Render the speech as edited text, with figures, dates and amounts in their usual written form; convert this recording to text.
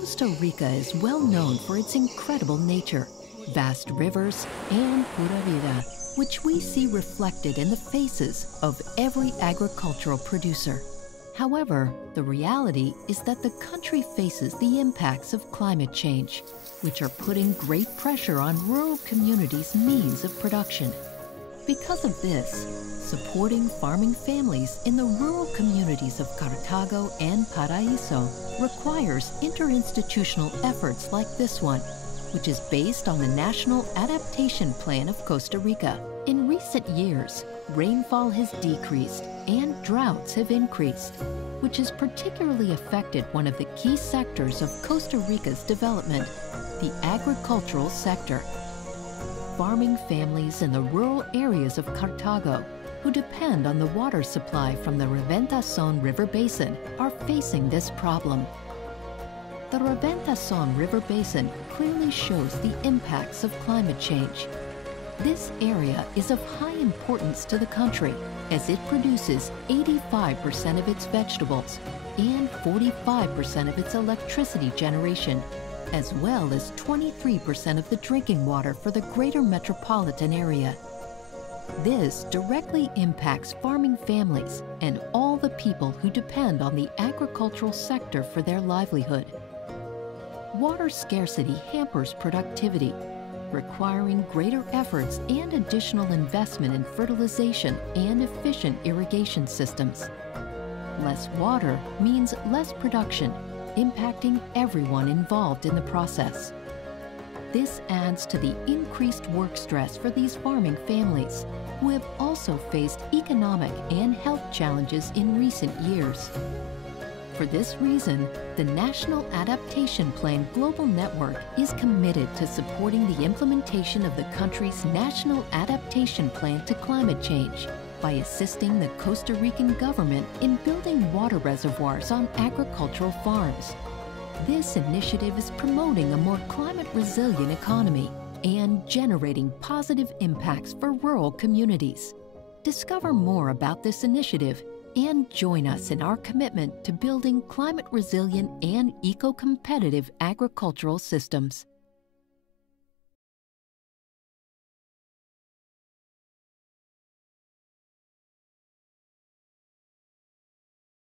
Costa Rica is well known for its incredible nature, vast rivers, and pura vida, which we see reflected in the faces of every agricultural producer. However, the reality is that the country faces the impacts of climate change, which are putting great pressure on rural communities' means of production. Because of this, supporting farming families in the rural communities of Cartago and Paraíso requires interinstitutional efforts like this one, which is based on the National Adaptation Plan of Costa Rica. In recent years, rainfall has decreased and droughts have increased, which has particularly affected one of the key sectors of Costa Rica's development, the agricultural sector. Farming families in the rural areas of Cartago, who depend on the water supply from the Reventason River Basin, are facing this problem. The Reventason River Basin clearly shows the impacts of climate change. This area is of high importance to the country, as it produces 85% of its vegetables and 45% of its electricity generation, as well as 23% of the drinking water for the greater metropolitan area. This directly impacts farming families and all the people who depend on the agricultural sector for their livelihood. Water scarcity hampers productivity, requiring greater efforts and additional investment in fertilization and efficient irrigation systems. Less water means less production, impacting everyone involved in the process. This adds to the increased work stress for these farming families, who have also faced economic and health challenges in recent years. For this reason, the National Adaptation Plan Global Network is committed to supporting the implementation of the country's National Adaptation Plan to climate change by assisting the Costa Rican government in building water reservoirs on agricultural farms. This initiative is promoting a more climate-resilient economy and generating positive impacts for rural communities. Discover more about this initiative and join us in our commitment to building climate-resilient and eco-competitive agricultural systems.